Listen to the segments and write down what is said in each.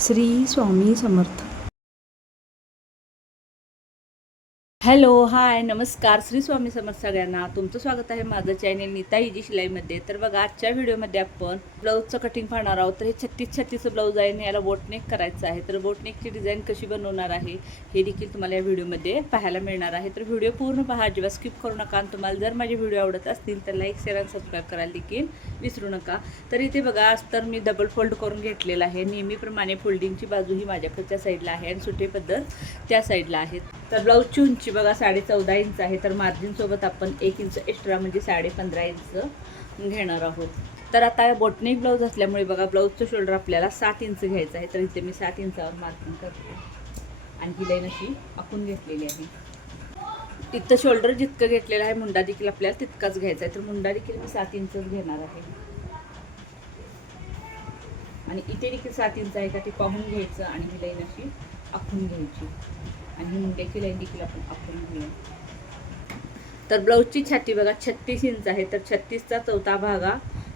Shri Swami Samarth. Hello, हाय, नमस्कार. श्री स्वामी समर्थ सगळ्यांना. तुमचं स्वागत आहे माझं चॅनेल नीता इजी शिलाईमध्ये. तर बघा, आजच्या व्हिडिओमध्ये आपण ब्लाऊजचं कटिंग पाहणार आहोत. तर हे 36-36चं ब्लाऊज आहे आणि याला बोटनेक करायचं आहे. तर बोटनेकची डिझाईन कशी बनवणार आहे हे देखील तुम्हाला या व्हिडिओमध्ये पाहायला मिळणार आहे. तर व्हिडिओ पूर्ण पहा, अजिबात स्किप करू नका. आणि तुम्हाला जर माझे व्हिडिओ आवडत असतील तर लाईक, शेअर आणि सबस्क्राईब करायला देखील विसरू नका. तर इथे बघा, अस्तर मी डबल फोल्ड करून घेतलेलं आहे. नेहमीप्रमाणे फोल्डिंगची बाजू ही माझ्याकडच्या साईडला आहे आणि सुटे पद्धत त्या साईडला आहेत. तर ब्लाऊजची उंची बघा 14.5 इंच आहे. तर मार्जिनसोबत आपण 1 इंच एक्स्ट्रा म्हणजे 15.5 इंच घेणार आहोत. तर आता बोटनेक ब्लाऊज असल्यामुळे बघा, ब्लाऊजचं शोल्डर आपल्याला 7 इंच घ्यायचं आहे. तर इथे मी 7 इंचावर मार्किंग करते आणि ही लाईन अशी आखून घेतलेली आहे. इथं शोल्डर जितकं घेतलेलं आहे, मुंडा देखील आपल्याला तितकाच घ्यायचा आहे. तर मुंडा देखील मी 7 इंचच घेणार आहे आणि इथे देखील 7 इंच आहे का ते पाहून घ्यायचं आणि ही लाईन अशी आखून घ्यायची आणि मुंड्याची लाईन देखील आपण आखून घेऊया. तर ब्लाऊजची छाती बघा 36 इंच आहे. तर 36चा चौथा भागा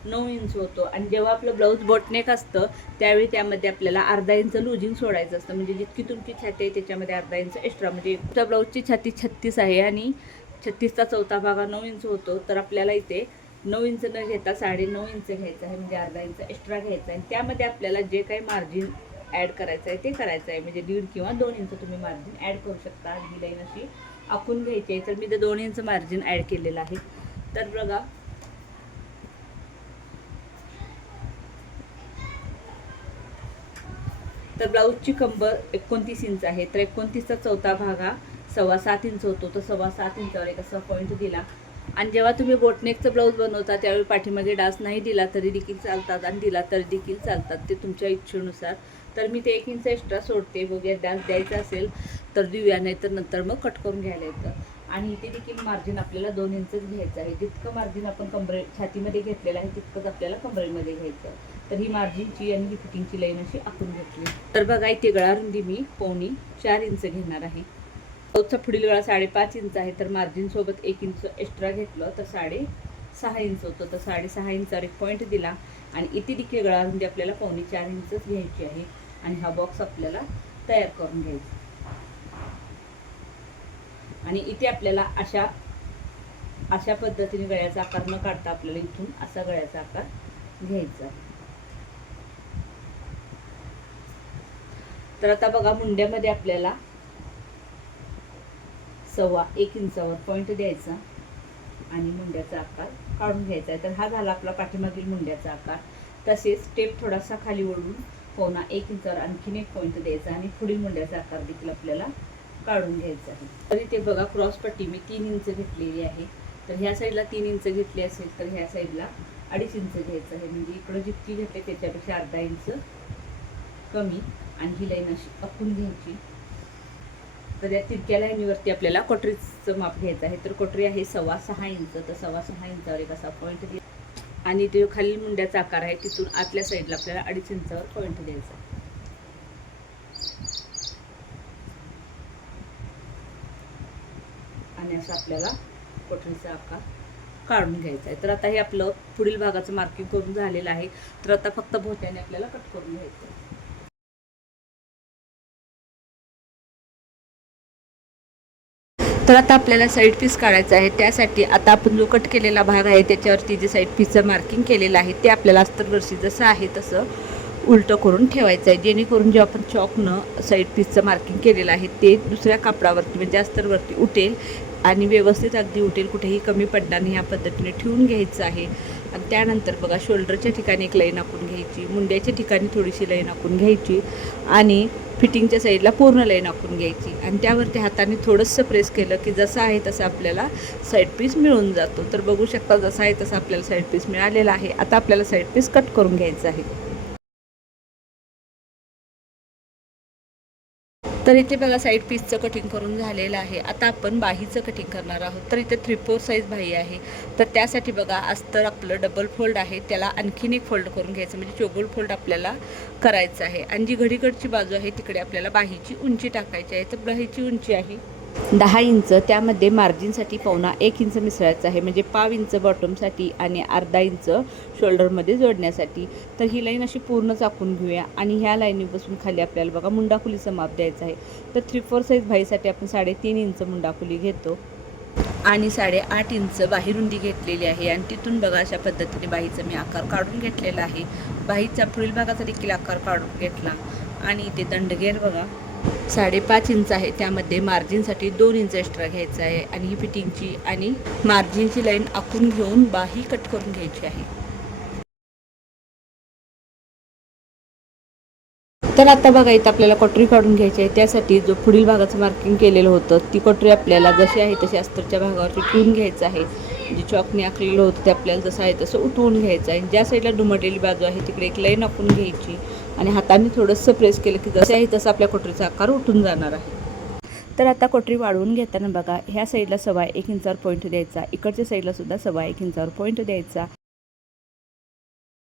9 इंच होतो आणि जेव्हा आपलं ब्लाऊज बोटनेक असतं त्यावेळी त्यामध्ये आपल्याला अर्धा इंच लुजिंग सोडायचं असतं. म्हणजे जितकी तुमची छाती आहे त्याच्यामध्ये अर्धा इंच एक्स्ट्रा, म्हणजे त्या ब्लाऊजची छाती 36 आहे आणि 36चा चौथा भागा 9 इंच होतो. तर आपल्याला इथे 9 इंच न घेता 9.5 इंच घ्यायचं आहे, म्हणजे अर्धा इंच एक्स्ट्रा घ्यायचं आहे. आणि त्यामध्ये आपल्याला जे काही मार्जिन ॲड करायचं आहे ते करायचं आहे, म्हणजे 1.5 किंवा 2 इंच तुम्ही मार्जिन ॲड करू शकता. आणि ही लाईन अशी आखून घ्यायची आहे. तर मी ते 2 इंच मार्जिन ॲड केलेलं आहे. तर बघा, तर ब्लाऊजची कंबर 29 इंच आहे. तर 29चा चौथा भाग हा 7.25 इंच होतो. तर 7.25 इंचावर एक असा पॉईंट दिला. आणि जेव्हा तुम्ही बोटनेकचं ब्लाऊज बनवता त्यावेळी पाठीमागे डास नाही दिला तरी देखील चालतात आणि दिला तरी देखील चालतात, ते तुमच्या इच्छेनुसार. तर मी ते 1 इंच एक्स्ट्रा सोडते. बघूया, डास द्यायचा असेल तर देऊया, नाही तर नंतर मग कट करून घ्यायला येतं. आणि इथे देखील मार्जिन आपल्याला 2 इंचच घ्यायचं आहे. जितकं मार्जिन आपण छातीमध्ये घेतलेलं आहे तितकंच आपल्याला कमरेमध्ये घ्यायचं. तर ही मार्जिनची आणि ही फिटिंगची लाईन अशी आखून घेतली. तर बघा, इथे गळा रुंदी मी 4.25 इंच घेणार आहे. ब्लाऊजचा पुढील गळा 5.5 इंच आहे. तर मार्जिनसोबत 1 इंच एक्स्ट्रा घेतलं तर 6.5 इंच होतं. तर 6.5 इंचावर एक पॉईंट दिला आणि इथे देखील गळा रुंदी आपल्याला 4.25 इंचच घ्यायची आहे. आणि हा बॉक्स आपल्याला तयार करून घ्यायचा. आणि इथे आपल्याला अशा पद्धतीने गळ्याचा आकार न काढता आपल्याला इथून असा गळ्याचा आकार घ्यायचा. तर आता बघा, मुंड्यामध्ये आपल्याला 1.25 इंचावर पॉईंट द्यायचा आणि मुंड्याचा आकार काढून घ्यायचा आहे. तर हा झाला आपला पाठीमागील मुंड्याचा आकार. तसेच स्टेप थोडासा खाली ओढून 1.25 इंचावर आणखीन एक पॉईंट द्यायचा आणि पुढील मुंड्याचा आकार देखील आपल्याला काढून घ्यायचा आहे. तर इथे बघा, क्रॉस पट्टी मी 3 इंच घेतलेली आहे. तर ह्या साईडला 3 इंच घेतली असेल तर ह्या साईडला 2.5 इंच घ्यायचं आहे, म्हणजे इकडं जितकी घेतली त्याच्यापेक्षा अर्धा इंच कमी. आणि ही लाईन अशी आखून घ्यायची. तर या तिरक्या लाईनीवरती आपल्याला कोटरीचं माप घ्यायचं आहे. तर कोटरी आहे 6.25 इंच. तर 6.25 इंचावर एक असा पॉईंट द्या आणि ते खाली मुंड्याचा आकार आहे तिथून आतल्या साईडला आपल्याला 2.5 इंचावर पॉईंट द्यायचा. आणि असं आपल्याला कोटरीचा आकार काढून घ्यायचा आहे. तर आता हे आपलं पुढील भागाचं मार्किंग करून झालेलं आहे. तर आता फक्त भोवत्याने आपल्याला कट करून घ्यायचं. तर आता आपल्याला साईड पीस काढायचा आहे. त्यासाठी आता आपण जो कट केलेला भाग आहे त्याच्यावरती जे साईड पीसचं मार्किंग केलेलं आहे ते आपल्याला अस्तरवरशी जसं आहे तसं उलटं करून ठेवायचं आहे, जेणेकरून जे आपण चॉकनं साईड पीसचं मार्किंग केलेलं आहे ते दुसऱ्या कापडावरती म्हणजे अस्तरवरती उठेल आणि व्यवस्थित अगदी उठेल, कुठेही कमी पडणार नाही. ह्या पद्धतीने ठेवून घ्यायचं आहे. आणि त्यानंतर बघा, शोल्डरच्या ठिकाणी एक लाईन आखून घ्यायची, मुंड्याच्या ठिकाणी थोडीशी लाईन आखून घ्यायची आणि फिटिंगच्या साईडला पूर्ण लाईन आखून घ्यायची. आणि त्यावरती हाताने थोडंसं प्रेस केलं की जसं आहे तसं आपल्याला साईड पीस मिळून जातो. तर बघू शकता, जसं आहे तसं आपल्याला साईड पीस मिळालेला आहे. आता आपल्याला साईड पीस कट करून घ्यायचं आहे. तर इथे बघा, साईड पीसचं कटिंग करून झालेलं आहे. आता आपण बाहीचं कटिंग करणार आहोत. तर इथे 3/4 साईज बाही आहे. तर त्यासाठी बघा, अस्तर आपलं डबल फोल्ड आहे, त्याला आणखीन एक फोल्ड करून घ्यायचं, म्हणजे चोबल फोल्ड आपल्याला करायचं आहे. आणि जी घडीकडची बाजू आहे तिकडे आपल्याला बाहीची उंची टाकायची आहे. तर बाहीची उंची आहे 10 इंच, त्यामध्ये मार्जिनसाठी 1.25 इंच मिसळायचं आहे, म्हणजे 1/2 इंच बॉटमसाठी आणि अर्धा इंच शोल्डरमध्ये जोडण्यासाठी. तर ही लाईन अशी पूर्ण चाकून घेऊया आणि ह्या लाईनीपासून खाली आपल्याला बघा मुंडाखुलीचं माप द्यायचं आहे. तर 3/4 साईज बाहीसाठी आपण 3.5 इंच मुंडाखुली घेतो आणि 8.5 इंच बाही रुंदी घेतलेली आहे. आणि तिथून बघा अशा पद्धतीने बाहीचा मी आकार काढून घेतलेला आहे. बाहीचा पुढील भागाचा देखील आकार काढून घेतला आणि इथे दंडगेर बघा 5.5 इंच आहे, त्यामध्ये मार्जिनसाठी 2 इंच एक्स्ट्रा घ्यायचं आहे आणि ही फिटिंगची आणि मार्जिनची लाईन आखून घेऊन बाही कट करून घ्यायची आहे. तर आता बघा इथं आपल्याला कटोरी काढून घ्यायची आहे. त्यासाठी जो पुढील भागाचं मार्किंग केलेलं होतं ती कटोरी आपल्याला जशी आहे तशी अस्तरच्या भागावरती ठेवून घ्यायचं आहे. जे चॉकने आखलेलं होतं ते आपल्याला जसं आहे तसं उठवून घ्यायचं आहे. ज्या साईडला दुमटलेली बाजू आहे तिकडे एक लाईन आखून घ्यायची आणि हाताने थोडंसं प्रेस केलं की जसं आहे तसं आपल्या कटोरीचा आकार उठून जाणार आहे. तर आता कटोरी वाढवून घेताना बघा ह्या साईडला 1.25 इंचावर पॉईंट द्यायचा, इकडच्या साईडला सुद्धा 1.25 इंचावर पॉईंट द्यायचा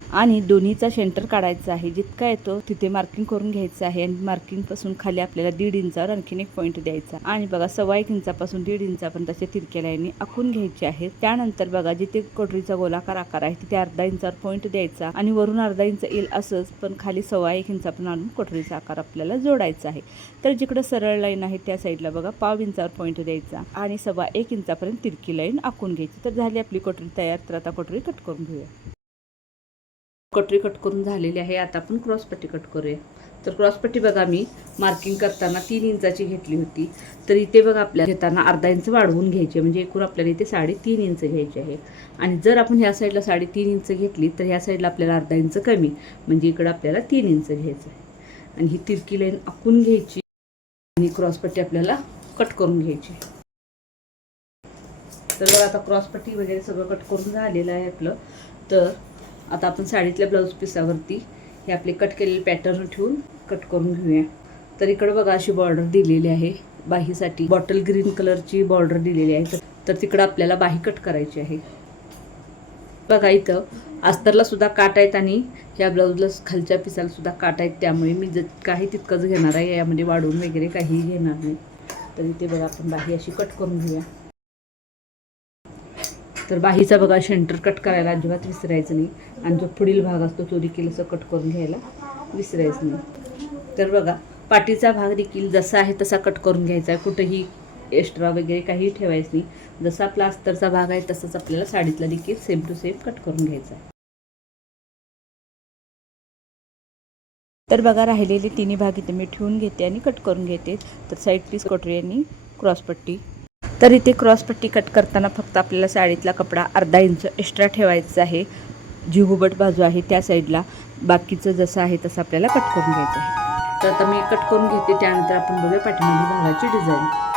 आणि दोन्हीचा सेंटर काढायचा आहे. जितका येतो तिथे मार्किंग करून घ्यायचं आहे आणि मार्किंगपासून खाली आपल्याला 1.5 इंचावर आणखीन एक पॉईंट द्यायचा आणि बघा 1.25 इंचापासून 1.5 इंचापर्यंत तसे तिरक्या लाईनी आखून घ्यायचे आहेत. त्यानंतर बघा जिथे कटोरीचा गोलाकार आकार आहे तिथे अर्धा इंचावर पॉईंट द्यायचा आणि वरून अर्धा इंच येईल असंच, पण खाली 1.25 इंचापर्यंत आणून कटोरीचा आकार आपल्याला जोडायचा आहे. तर जिकडं सरळ लाईन आहे त्या साईडला बघा 1/2 इंचावर पॉईंट द्यायचा आणि 1.25 इंचापर्यंत तिरकी लाईन आखून घ्यायची. तर झाली आपली कटोरी तयार. तर आता कटोरी कट करून घेऊया. कटोरी कट करून झालेली आहे. आता आपण क्रॉसपट्टी कट करूया. तर क्रॉसपट्टी बघा मी मार्किंग करताना 3 इंचाची घेतली होती. तर इथे बघा आपल्याला घेताना अर्धा इंच वाढवून घ्यायची, म्हणजे एकूण आपल्याला इथे 3.5 इंच घ्यायची आहे. आणि जर आपण ह्या साईडला 3.5 इंच घेतली तर ह्या साईडला आपल्याला अर्धा इंच कमी, म्हणजे इकडं आपल्याला 3 इंच घ्यायचं आहे. आणि ही तिरकी लाईन आखून घ्यायची आणि क्रॉसपट्टी आपल्याला कट करून घ्यायची. तर बघा आता क्रॉसपट्टी वगैरे सगळं कट करून झालेलं आहे आपलं. तर आता आपण साडीतल्या ब्लाऊज पिसावरती हे आपले कट केलेले पॅटर्न ठेवून कट करून घेऊया. तर इकडं बघा अशी बॉर्डर दिलेली आहे. बाहीसाठी बॉटल ग्रीन कलरची बॉर्डर दिलेली आहे. तर तिकडं आपल्याला बाही कट करायची आहे. बघा इथं अस्तरला सुद्धा काट आहेत आणि ह्या ब्लाऊजला खालच्या पिसाला सुद्धा काट आहेत, त्यामुळे मी काही तितकंच घेणार आहे, यामध्ये वाढवून वगैरे काहीही घेणार नाही. तर इथे बघा आपण बाही अशी कट करून घेऊया. तर बाहीचा बघा सेंटर कट करायला अजिबात विसरायचं नाही आणि जो पुढील भाग असतो तो देखील असं कट करून घ्यायला विसरायचं नाही. तर बघा पाठीचा भाग देखील जसा आहे तसा कट करून घ्यायचा आहे, कुठेही एक्स्ट्रा वगैरे काही ठेवायचं नाही. जसा आपला अस्तरचा भाग आहे तसंच आपल्याला साडीतला देखील सेम टू सेम कट करून घ्यायचा आहे. तर बघा राहिलेले तिन्ही भाग इथे मी ठेवून घेते आणि कट करून घेते. तर साईड पीस कटोरी आणि क्रॉसपट्टी. तर इथे क्रॉसपट्टी कट करताना फक्त आपल्याला साडीतला कपडा अर्धा इंच एक्स्ट्रा ठेवायचा आहे. जी हुबट बाजू आहे त्या साईडला, बाकीचं जसं आहे तसं आपल्याला कट करून घ्यायचं आहे. तर आता मी कट करून घेते, त्यानंतर आपण बघूया पाठीमागील भागाची डिझाईन.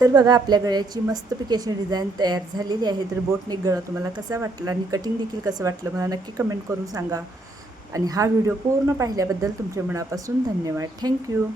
तर बघा आपल्या गळ्याची मस्तपैकी अशी डिझाईन तयार झालेली आहे. तर बोटनेक गळा तुम्हाला कसा वाटला आणि कटिंग देखील कसं वाटलं मला नक्की कमेंट करून सांगा. आणि हा व्हिडिओ पूर्ण पाहिल्याबद्दल तुमच्या मनापासून धन्यवाद. थँक्यू.